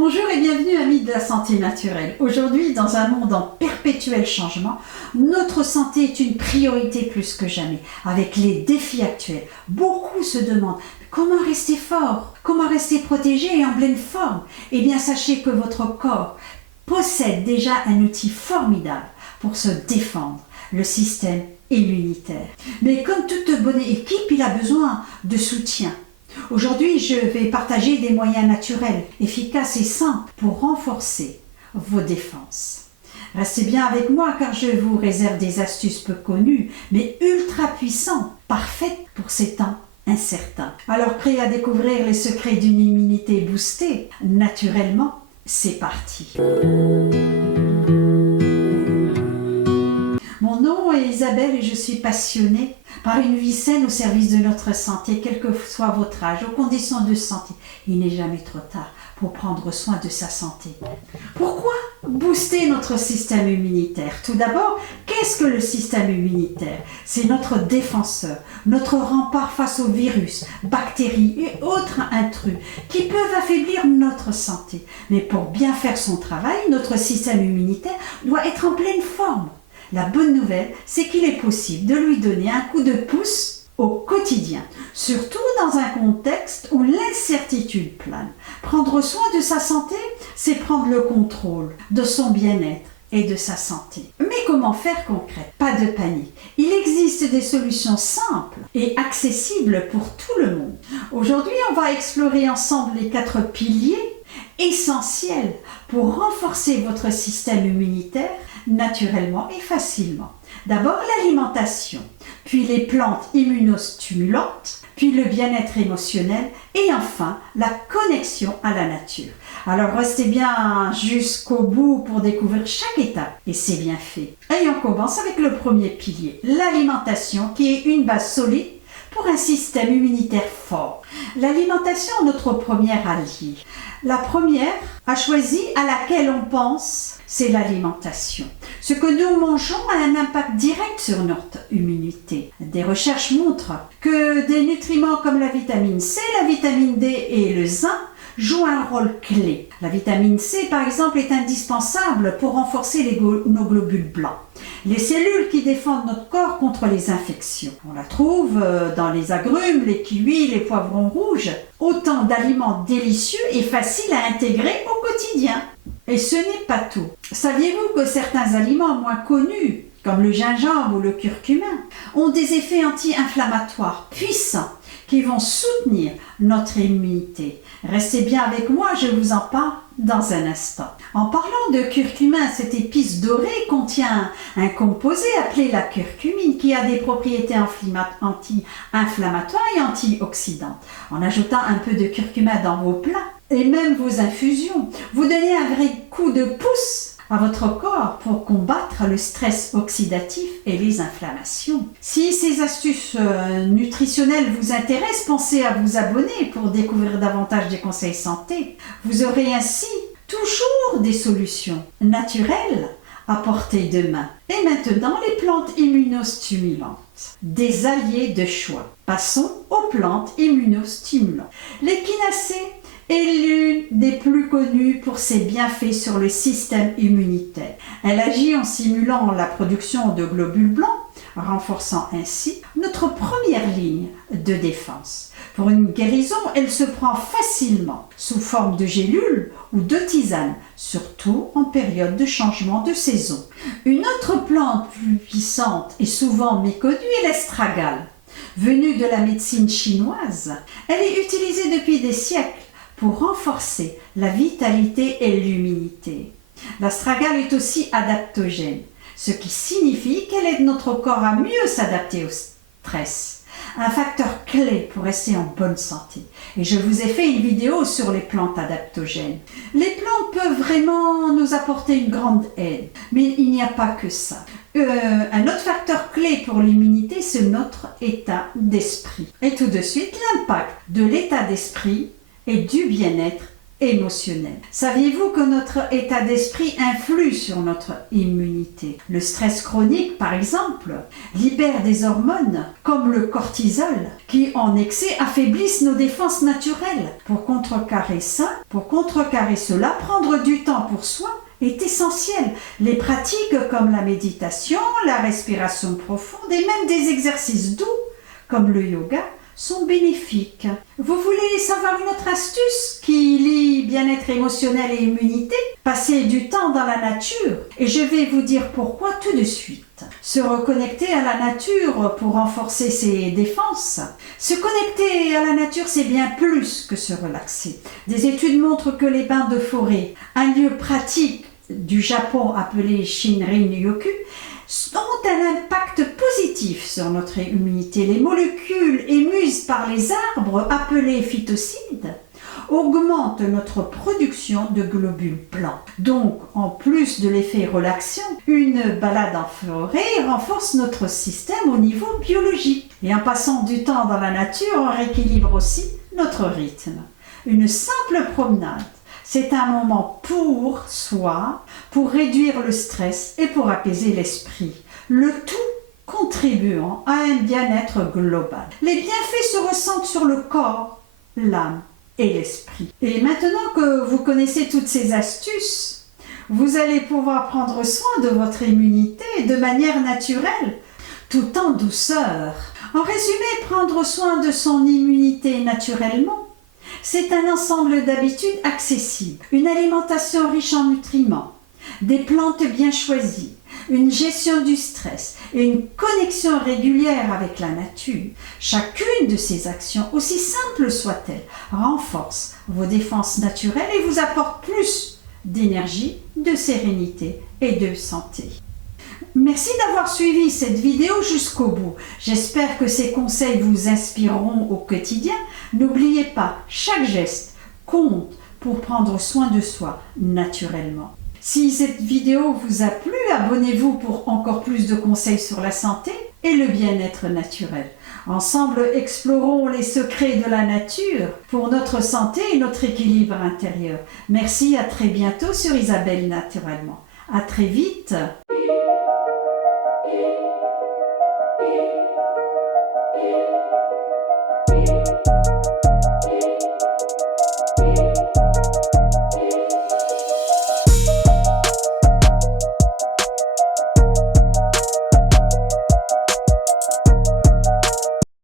Bonjour et bienvenue amis de la santé naturelle. Aujourd'hui, dans un monde en perpétuel changement, notre santé est une priorité plus que jamais. Avec les défis actuels, beaucoup se demandent comment rester fort, comment rester protégé et en pleine forme. Eh bien, sachez que votre corps possède déjà un outil formidable pour se défendre, le système immunitaire. Mais comme toute bonne équipe, il a besoin de soutien. Aujourd'hui, je vais partager des moyens naturels, efficaces et simples pour renforcer vos défenses. Restez bien avec moi car je vous réserve des astuces peu connues, mais ultra puissantes, parfaites pour ces temps incertains. Alors, prêt à découvrir les secrets d'une immunité boostée? Naturellement, c'est parti. Mon nom est Isabelle et je suis passionnée par une vie saine au service de notre santé, quel que soit votre âge, aux conditions de santé. Il n'est jamais trop tard pour prendre soin de sa santé. Pourquoi booster notre système immunitaire? Tout d'abord, qu'est-ce que le système immunitaire? C'est notre défenseur, notre rempart face aux virus, bactéries et autres intrus qui peuvent affaiblir notre santé. Mais pour bien faire son travail, notre système immunitaire doit être en pleine forme. La bonne nouvelle, c'est qu'il est possible de lui donner un coup de pouce au quotidien, surtout dans un contexte où l'incertitude plane. Prendre soin de sa santé, c'est prendre le contrôle de son bien-être et de sa santé. Mais comment faire concret? Pas de panique. Il existe des solutions simples et accessibles pour tout le monde. Aujourd'hui, on va explorer ensemble les 4 piliers essentiels pour renforcer votre système immunitaire naturellement et facilement. D'abord l'alimentation, puis les plantes immunostimulantes, puis le bien-être émotionnel et enfin la connexion à la nature. Alors restez bien jusqu'au bout pour découvrir chaque étape et c'est bien fait. Et on commence avec le premier pilier, l'alimentation qui est une base solide pour un système immunitaire fort. L'alimentation est notre première alliée. La première à choisir, à laquelle on pense, c'est l'alimentation. Ce que nous mangeons a un impact direct sur notre immunité. Des recherches montrent que des nutriments comme la vitamine C, la vitamine D et le zinc jouent un rôle clé. La vitamine C, par exemple, est indispensable pour renforcer nos globules blancs, les cellules qui défendent notre corps contre les infections. On la trouve dans les agrumes, les kiwis, les poivrons rouges. Autant d'aliments délicieux et faciles à intégrer au quotidien. Et ce n'est pas tout. Saviez-vous que certains aliments moins connus, comme le gingembre ou le curcuma, ont des effets anti-inflammatoires puissants qui vont soutenir notre immunité? Restez bien avec moi, je vous en parle dans un instant. En parlant de curcuma, cette épice dorée contient un composé appelé la curcumine qui a des propriétés anti-inflammatoires et antioxydantes. En ajoutant un peu de curcuma dans vos plats et même vos infusions, vous donnez un vrai coup de pouce à votre corps pour combattre le stress oxydatif et les inflammations. Si ces astuces nutritionnelles vous intéressent, pensez à vous abonner pour découvrir davantage des conseils santé. Vous aurez ainsi toujours des solutions naturelles à portée de main. Et maintenant, les plantes immunostimulantes, des alliés de choix. Passons aux plantes immunostimulantes. L'échinacée est l'une des plus connues pour ses bienfaits sur le système immunitaire. Elle agit en stimulant la production de globules blancs, renforçant ainsi notre première ligne de défense. Pour une guérison, elle se prend facilement sous forme de gélules ou de tisane, surtout en période de changement de saison. Une autre plante plus puissante et souvent méconnue est l'estragale. Venue de la médecine chinoise, elle est utilisée depuis des siècles pour renforcer la vitalité et l'immunité. L'astragale est aussi adaptogène, ce qui signifie qu'elle aide notre corps à mieux s'adapter au stress. Un facteur clé pour rester en bonne santé. Et je vous ai fait une vidéo sur les plantes adaptogènes. Les plantes peuvent vraiment nous apporter une grande aide, mais il n'y a pas que ça. Un autre facteur clé pour l'immunité, c'est notre état d'esprit. Et tout de suite, l'impact de l'état d'esprit et du bien-être émotionnel. Saviez-vous que notre état d'esprit influe sur notre immunité? Le stress chronique, par exemple, libère des hormones comme le cortisol qui, en excès, affaiblissent nos défenses naturelles. Pour contrecarrer cela, prendre du temps pour soi est essentiel. Les pratiques comme la méditation, la respiration profonde et même des exercices doux comme le yoga sont bénéfiques. Vous voulez savoir une autre astuce qui lie bien-être émotionnel et immunité? Passer du temps dans la nature. Et je vais vous dire pourquoi tout de suite. Se reconnecter à la nature pour renforcer ses défenses. Se connecter à la nature, c'est bien plus que se relaxer. Des études montrent que les bains de forêt, un lieu pratique du Japon appelé Shinrin-yoku, ont un impact positif sur notre immunité. Les molécules émises par les arbres, appelées phytocides, augmentent notre production de globules blancs. Donc, en plus de l'effet relaxant, une balade en forêt renforce notre système au niveau biologique. Et en passant du temps dans la nature, on rééquilibre aussi notre rythme. Une simple promenade, c'est un moment pour soi, pour réduire le stress et pour apaiser l'esprit. Le tout contribuant à un bien-être global. Les bienfaits se ressentent sur le corps, l'âme et l'esprit. Et maintenant que vous connaissez toutes ces astuces, vous allez pouvoir prendre soin de votre immunité de manière naturelle, tout en douceur. En résumé, prendre soin de son immunité naturellement, c'est un ensemble d'habitudes accessibles, une alimentation riche en nutriments, des plantes bien choisies, une gestion du stress et une connexion régulière avec la nature. Chacune de ces actions, aussi simples soient-elles, renforce vos défenses naturelles et vous apporte plus d'énergie, de sérénité et de santé. Merci d'avoir suivi cette vidéo jusqu'au bout. J'espère que ces conseils vous inspireront au quotidien. N'oubliez pas, chaque geste compte pour prendre soin de soi naturellement. Si cette vidéo vous a plu, abonnez-vous pour encore plus de conseils sur la santé et le bien-être naturel. Ensemble, explorons les secrets de la nature pour notre santé et notre équilibre intérieur. Merci, à très bientôt sur Isabelle Naturellement. À très vite.